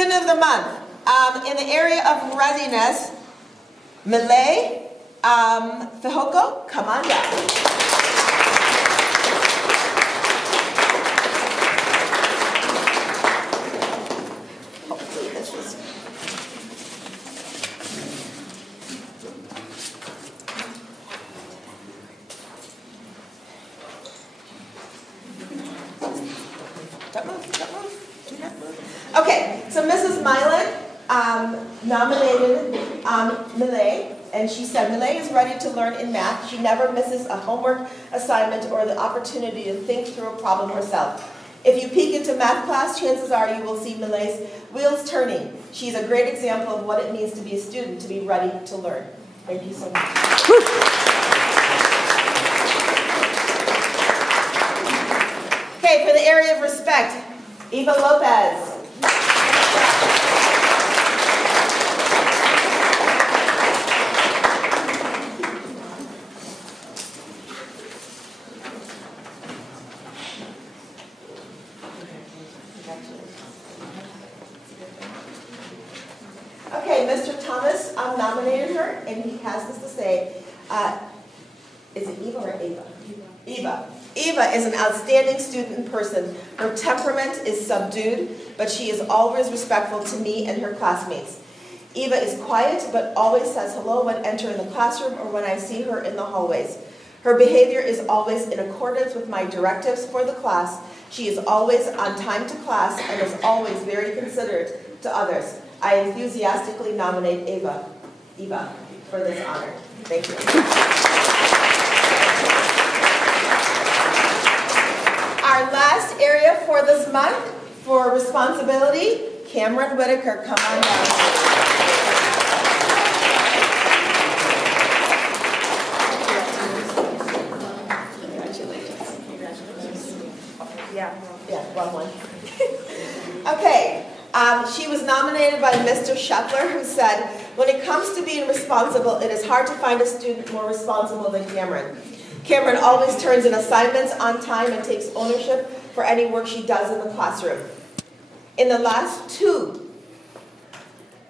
Student of the month, in the area of readiness, Milay Fihoko, come on down. Hopefully this is... Don't move, don't move, do not move. Okay, so Mrs. Milan nominated Milay, and she said Milay is ready to learn in math. She never misses a homework assignment or the opportunity to think through a problem herself. If you peek into math class, chances are you will see Milay's wheels turning. She's a great example of what it means to be a student, to be ready to learn. Thank you so much. Okay, for the area of respect, Eva Lopez. Okay, Mr. Thomas nominated her, and he has this to say. Is it Eva or Ava? Eva. Eva is an outstanding student in person. Her temperament is subdued, but she is always respectful to me and her classmates. Eva is quiet, but always says hello when entering the classroom or when I see her in the hallways. Her behavior is always in accordance with my directives for the class. She is always on time to class and is always very considerate to others. I enthusiastically nominate Eva for this honor. Thank you. Our last area for this month for responsibility, Cameron Whitaker, come on down. Yeah, wrong one. Okay, she was nominated by Mr. Scheffler, who said, when it comes to being responsible, it is hard to find a student more responsible than Cameron. Cameron always turns in assignments on time and takes ownership for any work she does in the classroom. In the last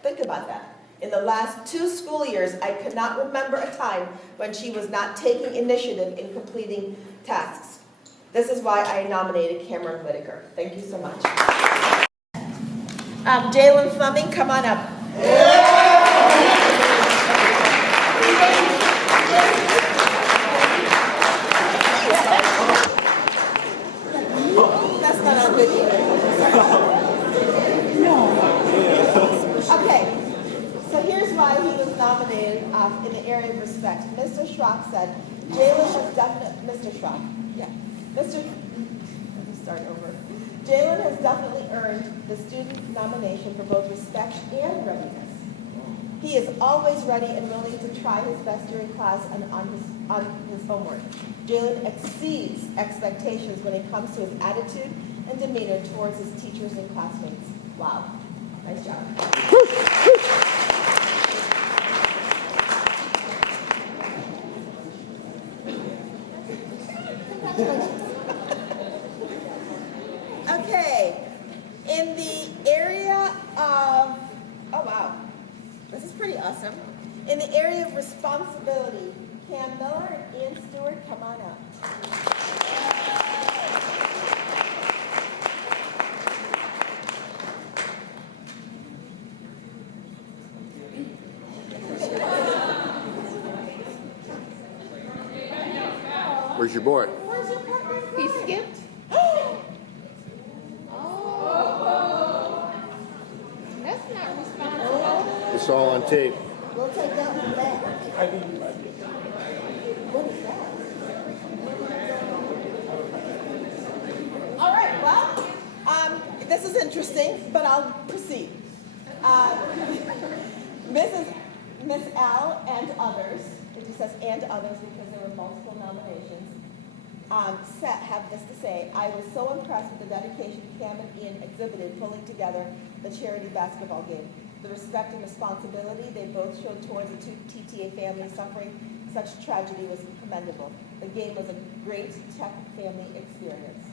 think about that. In the last 2 school years, I could not remember a time when she was not taking initiative in completing tasks. This is why I nominated Cameron Whitaker. Thank you so much. Jalen Fleming, come on up. That's not our video. Okay, so here's why he was nominated in the area of respect. Mr. Schrock said, Jalen has Jalen has definitely earned the student nomination for both respect and readiness. He is always ready and willing to try his best during class and on his homework. Jalen exceeds expectations when it comes to his attitude and demeanor towards his teachers and classmates. Wow, nice job. Okay, in the area of, oh wow, this is pretty awesome. In the area of responsibility, Cam Miller and Ian Stewart, come on up. Where's your boy? Where's your partner? He skipped. That's not responsible. It's all on tape. We'll take that one back. What is that? All right, well, this is interesting, but I'll proceed. Miss Al and others, it just says and others because there were multiple nominations, have this to say. I was so impressed with the dedication Cam and Ian exhibited pulling together the charity basketball game. The respect and responsibility they both showed towards the two TTA families suffering such tragedy was commendable. The game was a great TEC family experience.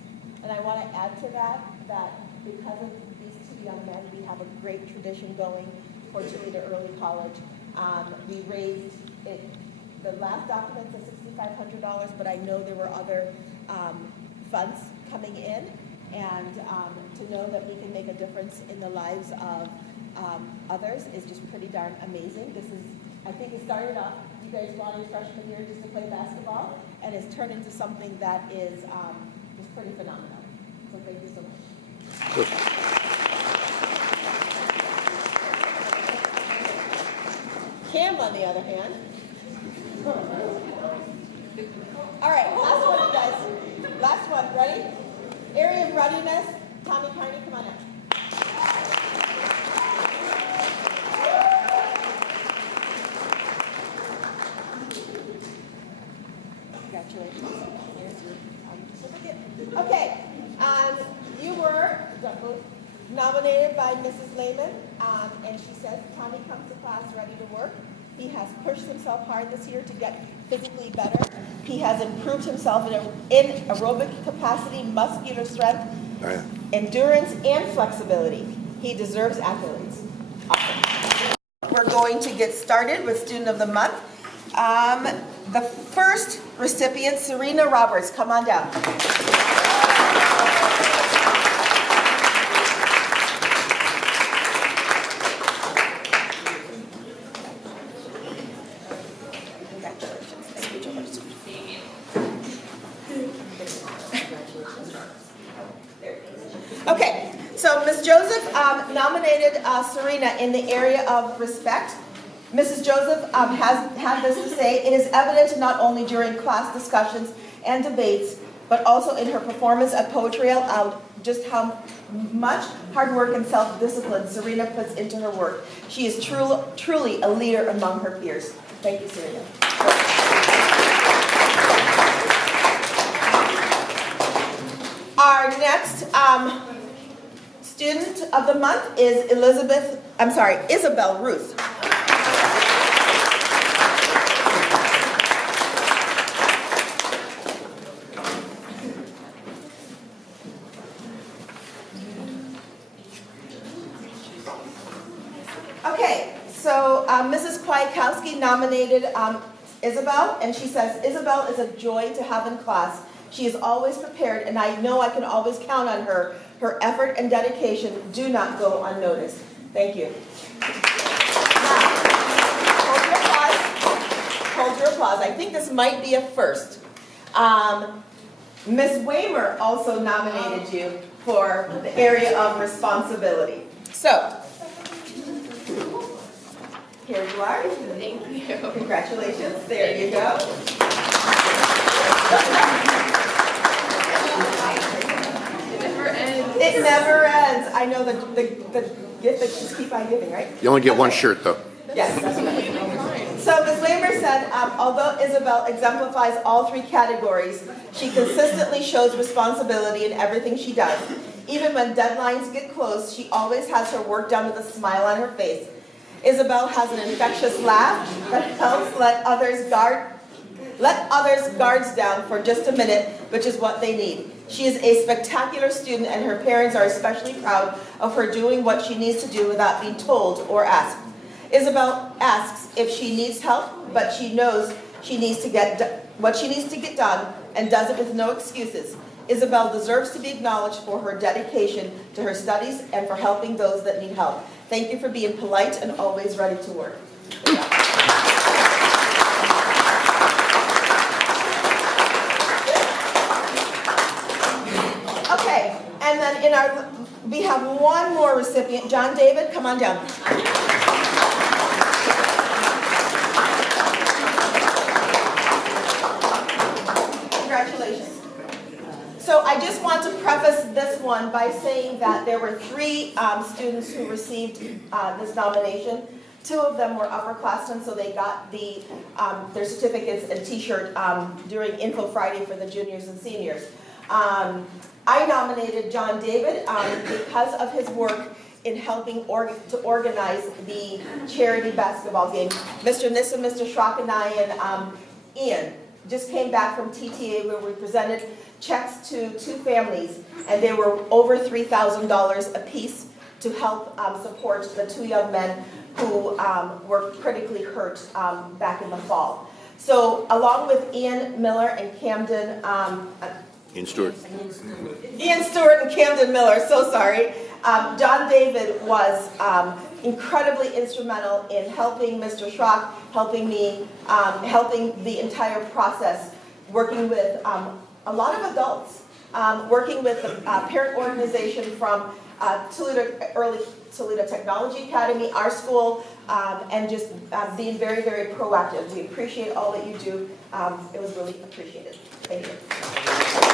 And I want to add to that, that because of these 2 young men. We have a great tradition going for Toledo Early College. We raised it, the last document says $6,500, but I know there were other funds coming in, and to know that we can make a difference in the lives of others is just pretty darn amazing. This is, I think it started off, you guys wanted freshman year just to play basketball, and it's turned into something that is just pretty phenomenal. So thank you so much. Cam, on the other hand. All right, last one, you guys. Last one, ready? Area of readiness. Tommy Carney, come on in. Congratulations. Here's your certificate. Okay, you were nominated by Mrs. Lehman, and she says Tommy comes to class ready to work. He has pushed himself hard this year to get physically better. He has improved himself in aerobic capacity, muscular strength, endurance, and flexibility. He deserves accolades. Awesome. We're going to get started with Student of the Month. The first recipient, Serena Roberts, come on down. Okay, so Ms. Joseph nominated Serena in the area of respect. Mrs. Joseph has had this to say: it is evident not only during class discussions and debates, but also in her performance at Poetry Out Loud, just how much hard work and self-discipline Serena puts into her work. She is truly a leader among her peers. Thank you, Serena. Our next student of the month is Isabel Ruth. Okay, so Mrs. Kwiatkowski nominated Isabel, and she says, Isabel is a joy to have in class. She is always prepared, and I know I can always count on her. Her effort and dedication do not go unnoticed. Thank you. Now, hold your applause. Hold your applause. I think this might be a first. Ms. Waymer also nominated you for the area of responsibility. So, here you are. Thank you. Congratulations. There you go. It never ends. It never ends. I know the gift that just keep on giving, right? You only get one shirt, though. Yes, that's right. So Ms. Waymer said, although Isabel exemplifies all three categories, she consistently shows responsibility in everything she does. Even when deadlines get close, she always has her work done with a smile on her face. Isabel has an infectious laugh that helps let others' guards down for just a minute, which is what they need. She is a spectacular student, and her parents are especially proud of her doing what she needs to do without being told or asked. Isabel asks if she needs help, but she knows what she needs to get done and does it with no excuses. Isabel deserves to be acknowledged for her dedication to her studies and for helping those that need help. Thank you for being polite and always ready to work. Okay, and then we have one more recipient. John David, come on down. Congratulations. So I just want to preface this one by saying that there were three students who received this nomination. Two of them were upperclassmen, so they got their certificates and T-shirt during Info Friday for the juniors and seniors. I nominated John David because of his work in helping to organize the charity basketball game. Mr. Nissa, Mr. Schrock, and I, and Ian just came back from TTA where we presented checks to two families, and they were over $3,000 apiece to help support the 2 young men who were critically hurt back in the fall. So along with Ian Miller and Camden, Ian Stewart. Ian Stewart and Camden Miller, so sorry. John David was incredibly instrumental in helping Mr. Schrock, helping me, helping the entire process, working with a lot of adults, working with the parent organization from Toledo Technology Academy, our school, and just being very, very proactive. We appreciate all that you do. It was really appreciated. Thank you.